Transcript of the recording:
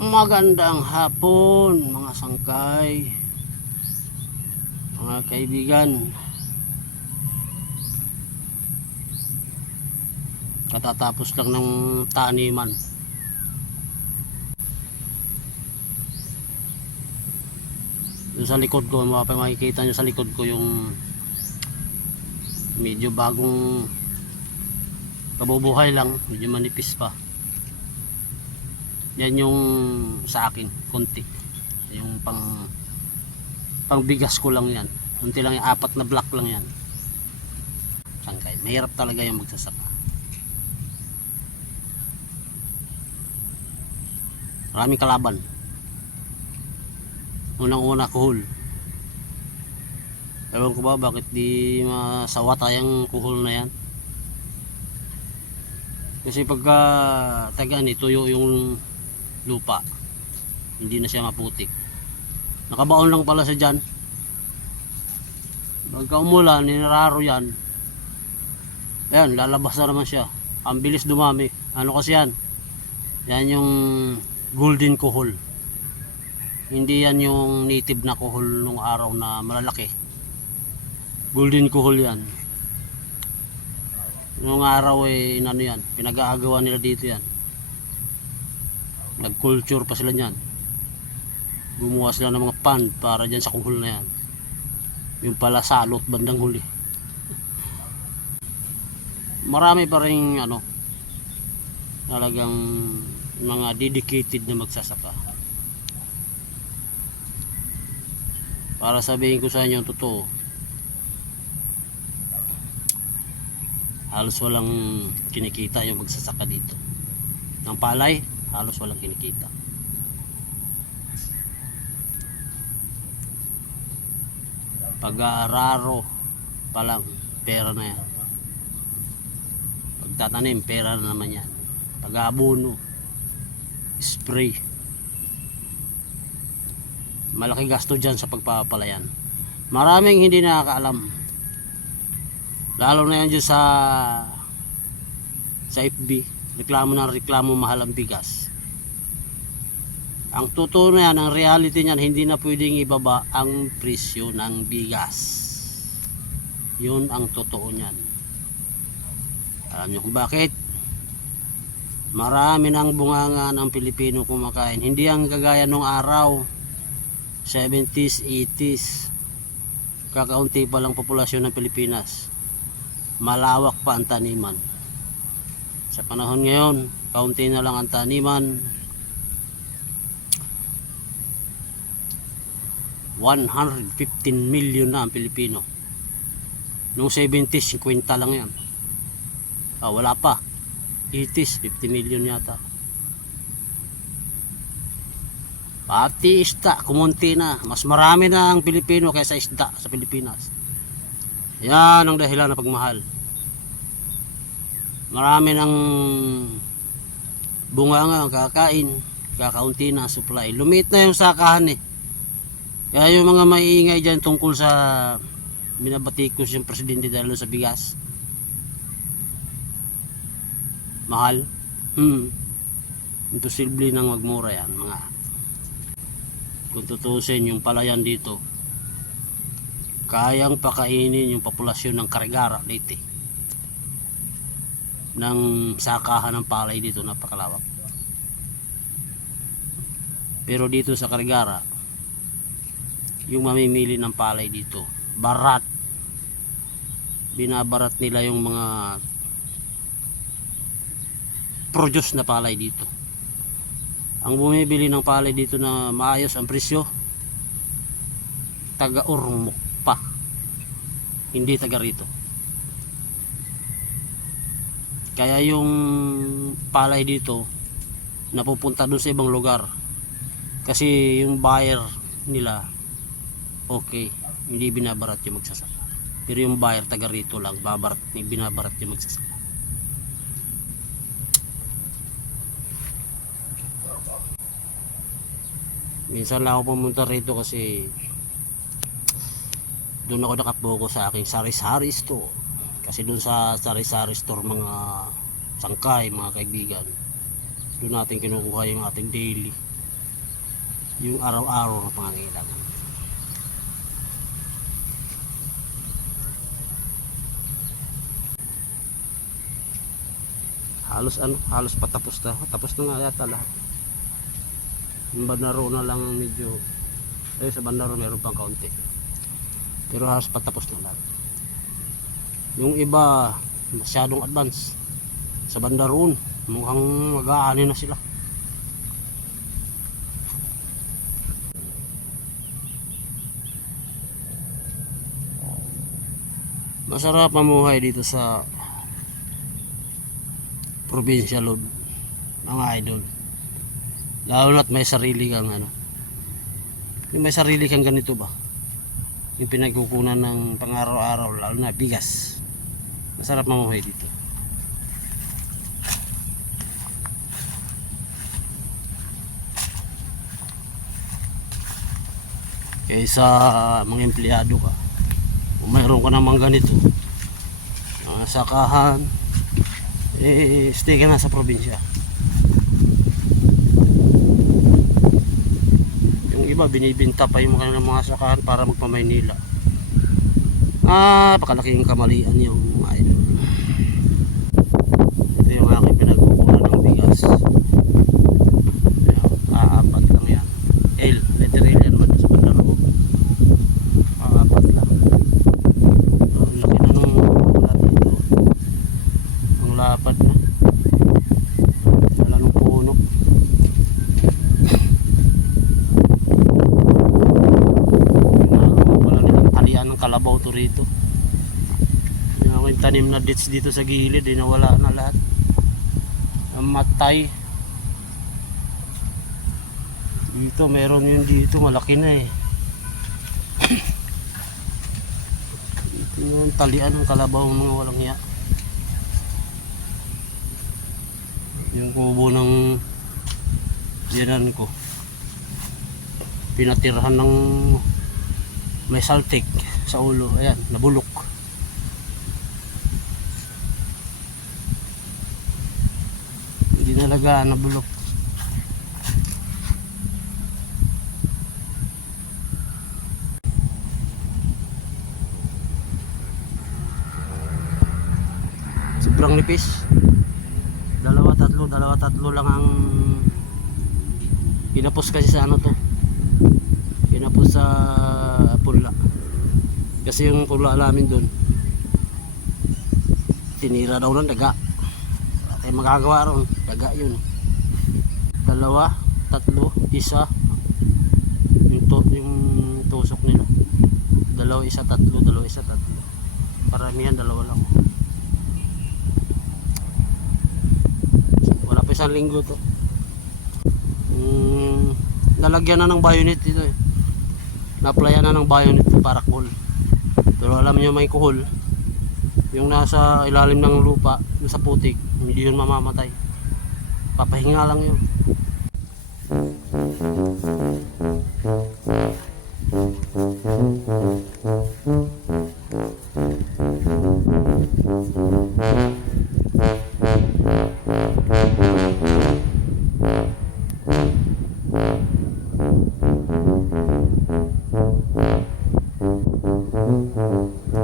Magandang hapon mga sangkay. Mga kaibigan. Katatapos lang ng taniman. Yung sa likod ko, makikita nyo sa likod ko yung medyo bagong kabubuhay lang, medyo manipis pa yan yung sa akin konti. Yung pang pang bigas ko lang yan. Konti lang yung apat na block lang yan. Sangkay mahirap talaga yung magsasaka. Maraming kalaban. Unang una kuhol. Ewan ko ba bakit di masawa tayong kuhol na yan? Kasi pagka tagaan tuyo yung lupa. Hindi na siya maputik. Nakabaon lang pala siya dyan. Pagka umulan ninararo yan. Ayan lalabas na naman siya. Ang bilis dumami. Ano kasi yan? Yan yung golden kuhol hindi yan yung native na kuhol nung araw na malalaki. Golden kuhol yan. Nung araw eh inano yan? Pinag-aagawa nila dito yan nag-culture pa sila niyan. Gumawa sila ng mga pond para dyan sa kuhol na yan. Yung pala salot bandang huli. Marami pa rin ano talagang mga dedicated na magsasaka para sabihin ko sa inyo ang totoo halos walang kinikita yung magsasaka dito. Ng palay halos walang kinikita. Pag-aararo pa lang pera na yan. Pagtatanim pera na naman yan. Pag-aabono spray. Malaki gasto dyan sa pagpapalayan. Maraming hindi nakakaalam. Lalo na yan dyan sa sa FB reklamo ng reklamo mahal ang bigas. Ang totoo na yan, ang reality niyan hindi na pwedeng ibaba ang presyo ng bigas. Yun ang totoo niyan. Alam niyo kung bakit? Marami ng bunganga ng Pilipino kumakain. Hindi ang kagaya nung araw 70s, 80s kakaunti pa lang populasyon ng Pilipinas. Malawak pa ang taniman sa panahon ngayon kaunti na lang ang taniman. 115 million na ang Pilipino. Noong 70s 50 lang yan. Ah, wala pa. 80s 50 million yata. Pati isda kumunti na. Mas marami na ang Pilipino kaysa isda sa Pilipinas. Yan ang dahilan na pagmahal marami ng bunga nga ang kakain kakaunti na supply. Lumit na yung sakahan eh. Kaya yung mga maiingay dyan tungkol sa binabatikos yung presidente dahil sa bigas. Mahal. Hmm. Imposible nang magmura yan mga. Kung tutusin yung palayan dito kayang pakainin yung populasyon ng Karigara dito ng sakahan ng palay dito napakalawak. Pero dito sa Karigara yung mamimili ng palay dito barat. Binabarat nila yung mga produce na palay dito. Ang bumibili ng palay dito na maayos ang presyo taga Urmok pa. Hindi taga rito kaya yung palay dito napupunta doon sa ibang lugar. Kasi yung buyer nila okay hindi binabarat yung magsasaka pero yung buyer taga rito lang babarat, binabarat yung magsasaka minsan lang ako pumunta rito kasi doon ako nakapokus sa aking sari-sari store kasi doon sa sari-sari store mga sangkay, mga kaibigan doon natin kinukuha yung ating daily yung araw-araw na pangangailangan. Halos ano, halos patapos na. Tapos na nga yata lahat. Yung bandaro na lang ang medyo eh sa bandaro meron pang kaunti. Pero halos patapos na lahat. Yung iba masyadong advance. Sa bandaroon mukhang mag-aani na sila. Masarap mamuhay dito sa probinsya lod. Mga idol. Lalo na't may sarili kang ano. May sarili kang ganito ba? Yung pinagkukunan ng pangaraw-araw lalo na bigas masarap mamuhay dito. Kaysa mga empleyado ka. Kung mayroon ka namang ganito mga sakahan eh stay ka na sa probinsya. Yung iba binibinta pa yung mga, mga sakahan para magpamaynila ah pakalaking kamalian yung idol. Ito yung aking pinagkukunan ng bigas Ayan, aapat lang yan L, letter L yan man sa bandaro aapat lang So, ang laki na nung ulat dito ang lapad na wala nung puno Ginagawa pala nilang talian ng kalabaw to rito yung aking tanim na dates dito sa gilid eh, nawala na lahat. Matay dito meron yun dito malaki na eh. Dito yung talian ng kalabaw mga walang hiya. Yung kubo ng diyanan ko. Pinatirahan ng may saltik sa ulo. Ayan nabulok. Hindi nalagaan nabulok. Sobrang nipis. Dalawa tatlo dalawa tatlo lang ang pinapos kasi sa ano to. Pinapos sa pula kasi yung pula namin doon tinira daw ng daga. Wala tayong magagawa ron daga yun. Dalawa tatlo isa. Yung, to, yung tusok nila. Dalawa isa tatlo dalawa isa tatlo. Paramihan dalawa lang. Wala pa isang linggo to. Mm, nalagyan na ng bayonet dito eh. Na-applyan na ng bayonet para cool pero alam niyo may kuhol. Yung nasa ilalim ng lupa sa putik hindi yun mamamatay. Papahinga lang yun